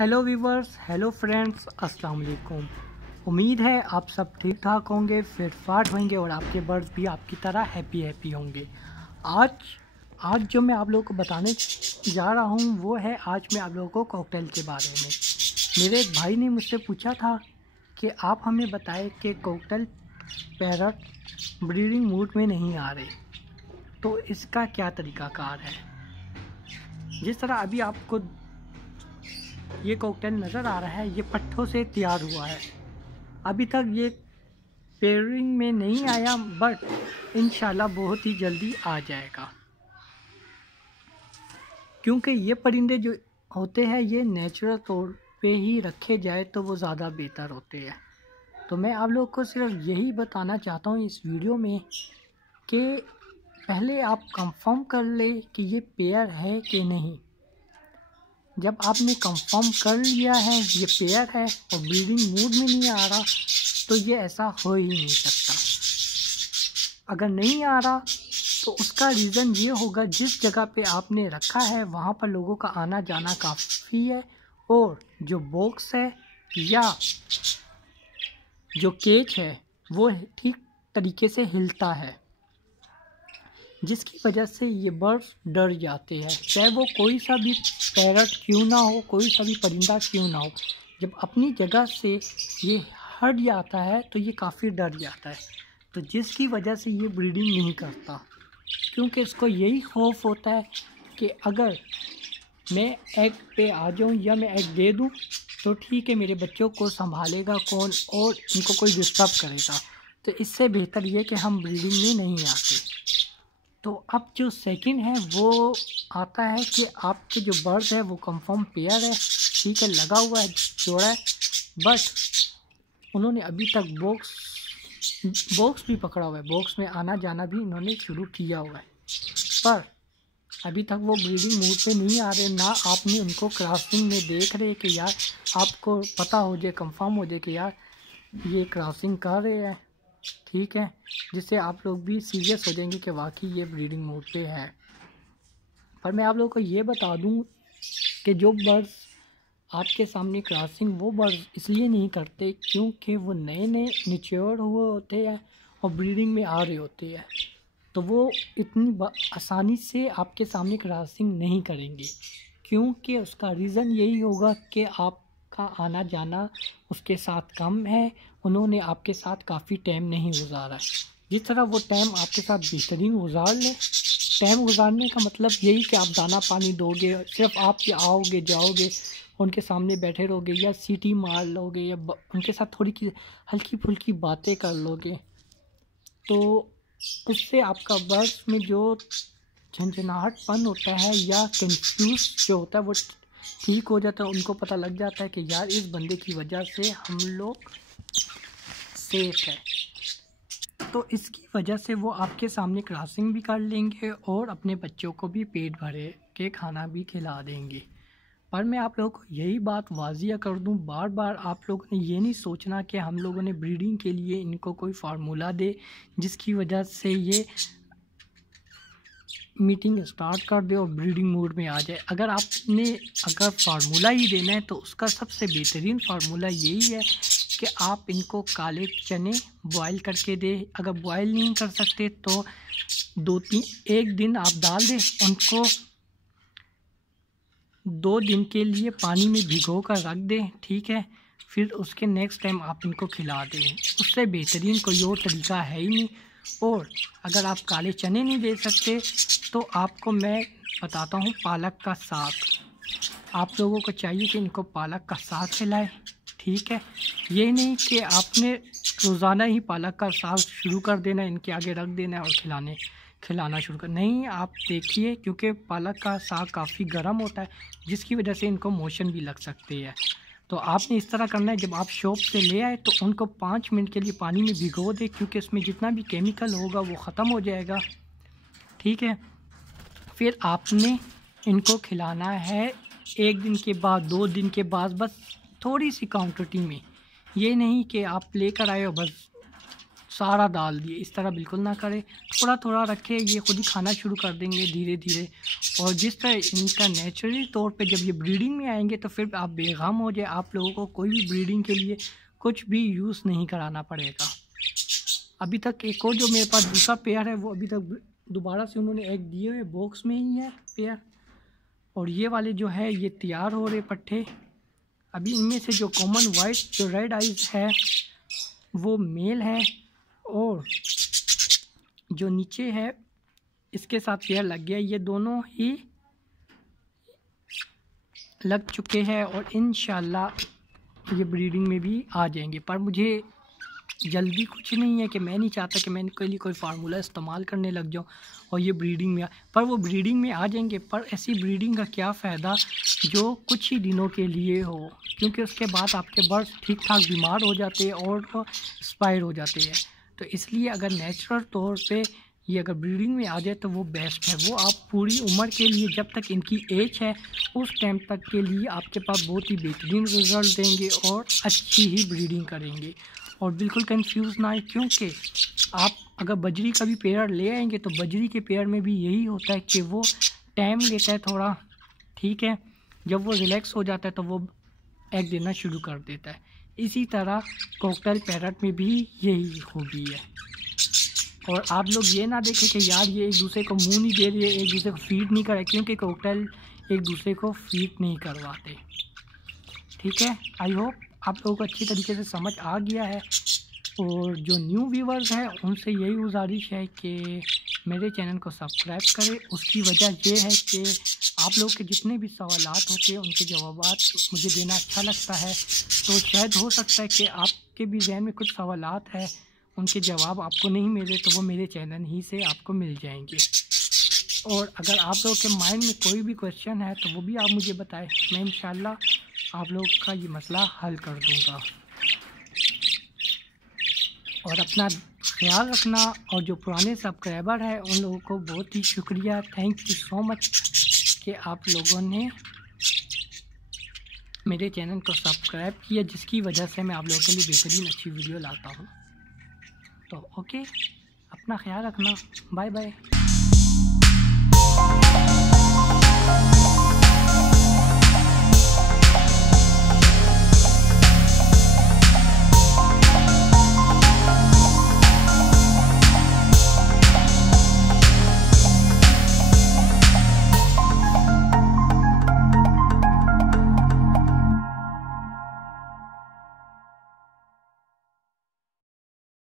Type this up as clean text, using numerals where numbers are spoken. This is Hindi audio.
हेलो व्यूवर्स, हेलो फ्रेंड्स, अस्सलाम वालेकुम। उम्मीद है आप सब ठीक ठाक होंगे, फिट फाट होंगे और आपके बर्ड्स भी आपकी तरह हैप्पी होंगे। आज जो मैं आप लोगों को बताने जा रहा हूँ वो है, आज मैं आप लोगों को कॉकटेल के बारे में। मेरे एक भाई ने मुझसे पूछा था कि आप हमें बताएं कि कॉकटेल पैरट ब्रीडिंग मूड में नहीं आ रहे, तो इसका क्या तरीक़ाकार है। जिस तरह अभी आपको ये कॉकटेल नज़र आ रहा है, ये पट्ठों से तैयार हुआ है। अभी तक ये पेयरिंग में नहीं आया, बट इंशाल्लाह बहुत ही जल्दी आ जाएगा, क्योंकि ये परिंदे जो होते हैं ये नेचुरल तौर पे ही रखे जाए तो वो ज़्यादा बेहतर होते हैं। तो मैं आप लोग को सिर्फ यही बताना चाहता हूँ इस वीडियो में कि पहले आप कंफर्म कर ले कि ये पेयर है कि नहीं। जब आपने कंफर्म कर लिया है ये पेयर है और ब्रीडिंग मूड में नहीं आ रहा, तो ये ऐसा हो ही नहीं सकता। अगर नहीं आ रहा तो उसका रीज़न ये होगा, जिस जगह पे आपने रखा है वहाँ पर लोगों का आना जाना काफ़ी है, और जो बॉक्स है या जो केज है वो ठीक तरीके से हिलता है, जिसकी वजह से ये बर्ड्स डर जाते हैं। चाहे वो कोई सा भी पैरट क्यों ना हो, कोई सा भी परिंदा क्यों ना हो, जब अपनी जगह से ये हट जाता है तो ये काफ़ी डर जाता है, तो जिसकी वजह से ये ब्रीडिंग नहीं करता। क्योंकि इसको यही खौफ होता है कि अगर मैं एग पे आ जाऊँ या मैं एग दे दूँ तो ठीक है, मेरे बच्चों को संभालेगा कौन और इनको कोई डिस्टर्ब करेगा। तो इससे बेहतर ये कि हम ब्रीडिंग में नहीं आते। तो अब जो सेकंड है वो आता है कि आपके जो बर्ड है वो कंफर्म पेयर है, ठीक है, लगा हुआ है, जोड़ा है, बट उन्होंने अभी तक बॉक्स भी पकड़ा हुआ है, बॉक्स में आना जाना भी इन्होंने शुरू किया हुआ है, पर अभी तक वो ब्रीडिंग मूड पे नहीं आ रहे। ना आपने उनको क्रॉसिंग में देख रहे कि यार आपको पता हो जाए, कंफर्म हो जाए कि यार ये क्रॉसिंग कर रहे हैं, ठीक है, जिससे आप लोग भी सीरियस हो जाएंगे कि वाकई ये ब्रीडिंग मोड पे है। पर मैं आप लोगों को ये बता दूं कि जो बर्ड्स आपके सामने क्रॉसिंग, वो बर्ड्स इसलिए नहीं करते क्योंकि वो नए मैच्योर हुए होते हैं और ब्रीडिंग में आ रहे होते हैं, तो वो इतनी आसानी से आपके सामने क्रॉसिंग नहीं करेंगे, क्योंकि उसका रीज़न यही होगा कि आपका आना जाना उसके साथ कम है, उन्होंने आपके साथ काफ़ी टाइम नहीं गुजारा। जिस तरह वो टाइम आपके साथ बेहतरीन गुजार लें, टाइम गुजारने का मतलब यही कि आप दाना पानी दोगे, सिर्फ आप आओगे जाओगे, उनके सामने बैठे रहोगे या सीटी मार लोगे या उनके साथ थोड़ी हल्की फुल्की बातें कर लोगे, तो उससे आपका बर्ड्स में जो झंझनाहटपन होता है या कंफ्यूज जो होता है वो ठीक हो जाता है। उनको पता लग जाता है कि यार इस बंदे की वजह से हम लोग सेफ है, तो इसकी वजह से वो आपके सामने क्रॉसिंग भी कर लेंगे और अपने बच्चों को भी पेट भरे के खाना भी खिला देंगे। पर मैं आप लोगों को यही बात वाजिया कर दूं, बार बार आप लोगों ने ये नहीं सोचना कि हम लोगों ने ब्रीडिंग के लिए इनको कोई फार्मूला दे जिसकी वजह से ये मीटिंग स्टार्ट कर दे और ब्रीडिंग मोड में आ जाए। अगर फार्मूला ही देना है तो उसका सबसे बेहतरीन फार्मूला यही है कि आप इनको काले चने बॉयल करके दे। अगर बॉयल नहीं कर सकते तो 1 दिन आप डाल दें उनको, 2 दिन के लिए पानी में भिगो कर रख दें, ठीक है, फिर उसके नेक्स्ट टाइम आप इनको खिला दें। उससे बेहतरीन कोई और तरीका है ही नहीं। और अगर आप काले चने नहीं दे सकते तो आपको मैं बताता हूँ पालक का साग। आप लोगों को चाहिए कि इनको पालक का साग खिलाएं, ठीक है। ये नहीं कि आपने रोज़ाना ही पालक का साग शुरू कर देना, इनके आगे रख देना है और खिलाना शुरू कर, नहीं, आप देखिए, क्योंकि पालक का साग काफ़ी गर्म होता है जिसकी वजह से इनको मोशन भी लग सकते हैं। तो आपने इस तरह करना है, जब आप शॉप से ले आए तो उनको 5 मिनट के लिए पानी में भिगो दे, क्योंकि इसमें जितना भी केमिकल होगा वो ख़त्म हो जाएगा, ठीक है। फिर आपने इनको खिलाना है 1 दिन के बाद, 2 दिन के बाद, बस थोड़ी सी क्वांटिटी में। ये नहीं कि आप लेकर आए हो बस सारा डाल दिए, इस तरह बिल्कुल ना करें, थोड़ा थोड़ा रखें, ये खुद ही खाना शुरू कर देंगे धीरे धीरे। और जिस तरह इनका नेचुरली तौर पे जब ये ब्रीडिंग में आएंगे तो फिर आप बेगम हो जाए, आप लोगों को कोई भी ब्रीडिंग के लिए कुछ भी यूज़ नहीं कराना पड़ेगा। अभी तक एक और जो मेरे पास दूसरा पेयर है वो अभी तक दोबारा से उन्होंने एग दिए हुए बॉक्स में ही है पेयर, और ये वाले जो है ये तैयार हो रहे पट्ठे। अभी इनमें से जो कॉमन वाइट जो रेड आइज है वो मेल है, और जो नीचे है इसके साथ पेयर लग गया, ये दोनों ही लग चुके हैं और इंशाल्लाह ये ब्रीडिंग में भी आ जाएंगे। पर मुझे जल्दी कुछ नहीं है कि मैं नहीं चाहता कि मैं इनके लिए कोई फार्मूला इस्तेमाल करने लग जाऊं और ये ब्रीडिंग में पर वो ब्रीडिंग में आ जाएंगे। पर ऐसी ब्रीडिंग का क्या फ़ायदा जो कुछ ही दिनों के लिए हो, क्योंकि उसके बाद आपके बर्ड्स ठीक ठाक बीमार हो जाते हैं और एक्सपायर हो जाते हैं। तो इसलिए अगर नेचुरल तौर पे ये अगर ब्रीडिंग में आ जाए तो वो बेस्ट है। वो आप पूरी उम्र के लिए जब तक इनकी एज है उस टाइम तक के लिए आपके पास बहुत ही बेहतरीन रिज़ल्ट देंगे और अच्छी ही ब्रीडिंग करेंगे। और बिल्कुल कंफ्यूज ना आए, क्योंकि आप अगर बजरी का भी पेयर ले आएंगे तो बजरी के पेयर में भी यही होता है कि वो टाइम लेता है थोड़ा, ठीक है। जब वो रिलैक्स हो जाता है तो वो एग देना शुरू कर देता है। इसी तरह कॉकटेल पैरट में भी यही खूबी है। और आप लोग ये ना देखें कि यार ये एक दूसरे को मुंह नहीं दे रही है, एक दूसरे को फीड नहीं कर रहे, क्योंकि कॉकटेल एक दूसरे को फीड नहीं करवाते, ठीक है। आई होप आप लोगों को अच्छी तरीके से समझ आ गया है। और जो न्यू व्यूवर्स हैं उनसे यही गुजारिश है कि मेरे चैनल को सब्सक्राइब करें। उसकी वजह ये है कि आप लोग के जितने भी सवालात होते हैं उनके जवाबात मुझे देना अच्छा लगता है। तो शायद हो सकता है कि आपके भी जहन में कुछ सवालात है, उनके जवाब आपको नहीं मिले तो वो मेरे चैनल ही से आपको मिल जाएंगे। और अगर आप लोगों के माइंड में कोई भी क्वेश्चन है तो वो भी आप मुझे बताएं, मैं इंशाल्लाह आप लोग का ये मसला हल कर दूंगा। और अपना ख्याल रखना। और जो पुराने सब्सक्राइबर हैं उन लोगों को बहुत ही शुक्रिया, थैंक यू सो मच कि आप लोगों ने मेरे चैनल को सब्सक्राइब किया, जिसकी वजह से मैं आप लोगों के लिए बेहतरीन अच्छी वीडियो लाता हूँ। तो ओके, अपना ख्याल रखना, बाय बाय।